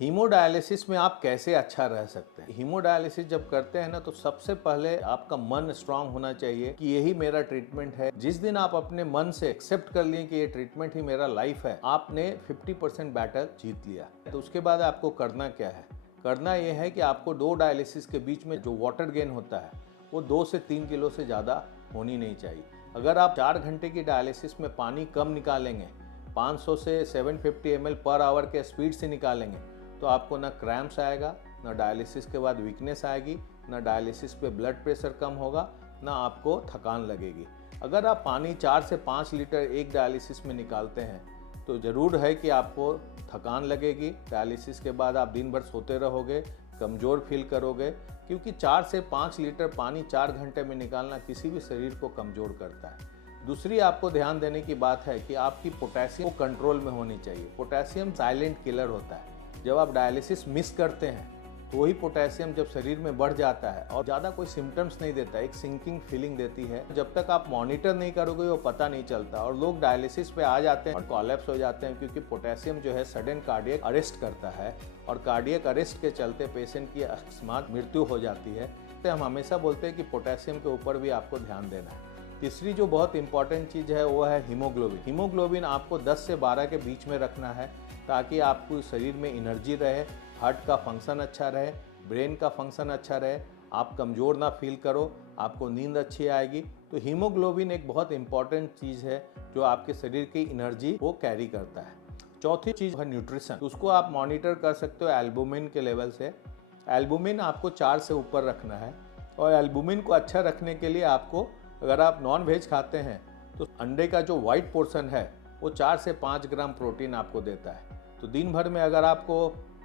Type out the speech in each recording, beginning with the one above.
Haemodialysis में आप कैसे अच्छा रह सकते हैं? हीमोडायलिसिस जब करते हैं ना तो सबसे पहले आपका मन स्ट्रांग होना चाहिए कि यही मेरा ट्रीटमेंट है। जिस दिन आप अपने मन से एक्सेप्ट कर लिए कि ये ट्रीटमेंट ही मेरा लाइफ है, आपने 50% बैटल जीत लिया। तो उसके बाद आपको करना क्या है? करना यह है कि आपको 2 डायलिसिस के बीच में जो वाटर गेन होता है वो 2 से 3 किलो से ज़्यादा होनी नहीं चाहिए। अगर आप 4 घंटे की डायलिसिस में पानी कम निकालेंगे, 500 से 750 ml पर आवर के स्पीड से निकालेंगे, तो आपको ना क्रैम्प्स आएगा, ना डायलिसिस के बाद वीकनेस आएगी, ना डायलिसिस पे ब्लड प्रेशर कम होगा, ना आपको थकान लगेगी। अगर आप पानी 4 से 5 लीटर एक डायलिसिस में निकालते हैं तो ज़रूर है कि आपको थकान लगेगी। डायलिसिस के बाद आप दिन भर सोते रहोगे, कमज़ोर फील करोगे, क्योंकि 4 से 5 लीटर पानी 4 घंटे में निकालना किसी भी शरीर को कमज़ोर करता है। दूसरी आपको ध्यान देने की बात है कि आपकी पोटेशियम कंट्रोल में होनी चाहिए। पोटेशियम साइलेंट किलर होता है। जब आप डायलिसिस मिस करते हैं तो वही पोटेशियम जब शरीर में बढ़ जाता है और ज़्यादा कोई सिम्टम्स नहीं देता, एक सिंकिंग फीलिंग देती है। जब तक आप मॉनिटर नहीं करोगे वो पता नहीं चलता और लोग डायलिसिस पे आ जाते हैं और कोलैप्स हो जाते हैं, क्योंकि पोटेशियम जो है सडन कार्डियक अरेस्ट करता है और कार्डियक अरेस्ट के चलते पेशेंट की अकस्मात मृत्यु हो जाती है। तो हम हमेशा बोलते हैं कि पोटेशियम के ऊपर भी आपको ध्यान देना है। तीसरी जो बहुत इंपॉर्टेंट चीज़ है वो है हीमोग्लोबिन। हीमोग्लोबिन आपको 10 से 12 के बीच में रखना है ताकि आपको शरीर में एनर्जी रहे, हार्ट का फंक्शन अच्छा रहे, ब्रेन का फंक्शन अच्छा रहे, आप कमज़ोर ना फील करो, आपको नींद अच्छी आएगी। तो हीमोग्लोबिन एक बहुत इंपॉर्टेंट चीज़ है जो आपके शरीर की एनर्जी को कैरी करता है। चौथी चीज़ है न्यूट्रिशन। उसको आप मॉनिटर कर सकते हो एल्बुमिन के लेवल से। एल्बुमिन आपको 4 से ऊपर रखना है और एल्बुमिन को अच्छा रखने के लिए आपको, अगर आप नॉन वेज खाते हैं तो अंडे का जो वाइट पोर्शन है वो 4 से 5 ग्राम प्रोटीन आपको देता है। तो दिन भर में अगर आपको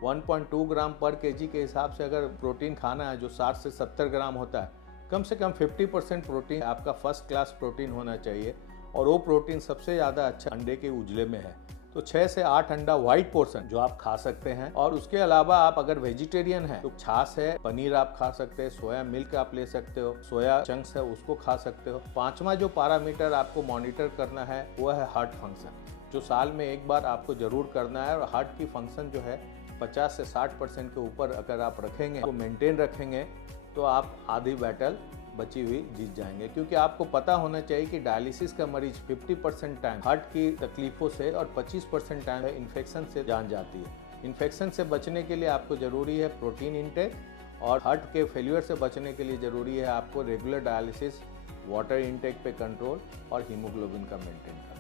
1.2 ग्राम पर केजी के हिसाब से अगर प्रोटीन खाना है जो 60 से 70 ग्राम होता है, कम से कम 50% प्रोटीन आपका फर्स्ट क्लास प्रोटीन होना चाहिए और वो प्रोटीन सबसे ज़्यादा अच्छा अंडे के उजले में है। तो 6 से 8 अंडा वाइट पोर्शन जो आप खा सकते हैं। और उसके अलावा आप अगर वेजिटेरियन हैं तो छाछ है, पनीर आप खा सकते हैं, सोया मिल्क आप ले सकते हो, सोया चंक्स है उसको खा सकते हो। पांचवा जो पैरामीटर आपको मॉनिटर करना है वो है हार्ट फंक्शन, जो साल में एक बार आपको जरूर करना है। और हार्ट की फंक्शन जो है 50 से 60% के ऊपर अगर आप रखेंगे, तो मेंटेन रखेंगे, तो आप आधी बैटल बची हुई जीत जाएंगे। क्योंकि आपको पता होना चाहिए कि डायलिसिस का मरीज 50% टाइम हार्ट की तकलीफों से और 25% टाइम इन्फेक्शन से जान जाती है। इन्फेक्शन से बचने के लिए आपको ज़रूरी है प्रोटीन इंटेक, और हार्ट के फेल्यूर से बचने के लिए ज़रूरी है आपको रेगुलर डायलिसिस, वाटर इंटेक पे कंट्रोल और हीमोग्लोबिन का मेंटेन करना।